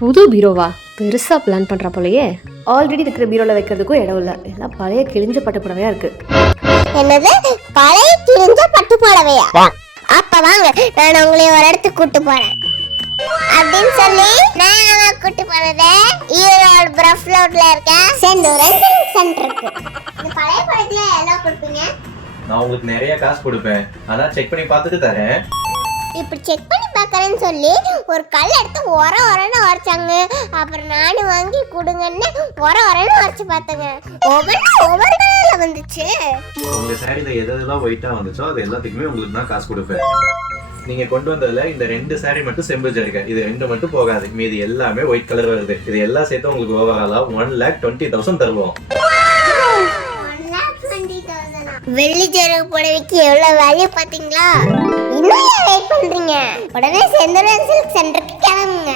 புது பீரோவா? பெருசா பிளான் பண்றா போலயே. ஆல்ரெடி இருக்கிற பீரோல வைக்கிறதுக்கும் இடம் இல்ல. எல்லாம் பழைய கிழிஞ்ச பட்டு புடவையா இருக்கு. என்னது பழைய கிழிஞ்ச பட்டு புடவையா? அப்ப வாங்க நான் உங்களை ஒரு இடத்துக்கு கூட்டு போறேன் அப்படின்னு சொல்லி நான் கூட்டு போனது ஈரோடு பிரஃப் ரோட்ல இருக்க செந்தூரன் சென்டருக்கு. இந்த பழைய படத்துல எல்லாம் கொடுப்பீங்க? நான் உங்களுக்கு நிறைய காசு கொடுப்பேன். அதான் செக் பண்ணி பார்த்துட்டு தரேன். இப்படி செக் பண்ணி பார்க்கறேன்னு சொல்லி ஒரு கல் எடுத்து ஒரன்னு உரைச்சாங்க. அப்புறம் நானும் வாங்கி கொடுங்கன்னு ஒரன்னு உரைச்சு பார்த்தேங்க. ஒவ்வொரு கல்ல வந்துச்சு. உங்க சாரியில எதெல்லாம் ஒயிட்டா வந்துச்சோ அது எல்லாத்துக்குமே உங்களுக்கு தான் காசு கொடுப்பேன். நீங்க கொண்டு வந்ததுல இந்த 2 சாரி மட்டும் செம்பிள் ஜரிகை, இது 2 மட்டும் போகாது. மீதி எல்லாமே ஒயிட் கலர் வருது. இது எல்லாம் சேர்த்து உங்களுக்கு ஓவராலா 1,20,000 தருவோம். வெள்ளி ஜரிகை புடவைக்கு எவ்வளவு வேல்யூ பாத்தீங்களா? இன்னும் வெயிட் பண்றீங்க? உடனே செந்தூரன் சில்க் சென்டருக்கு கிளம்புங்க.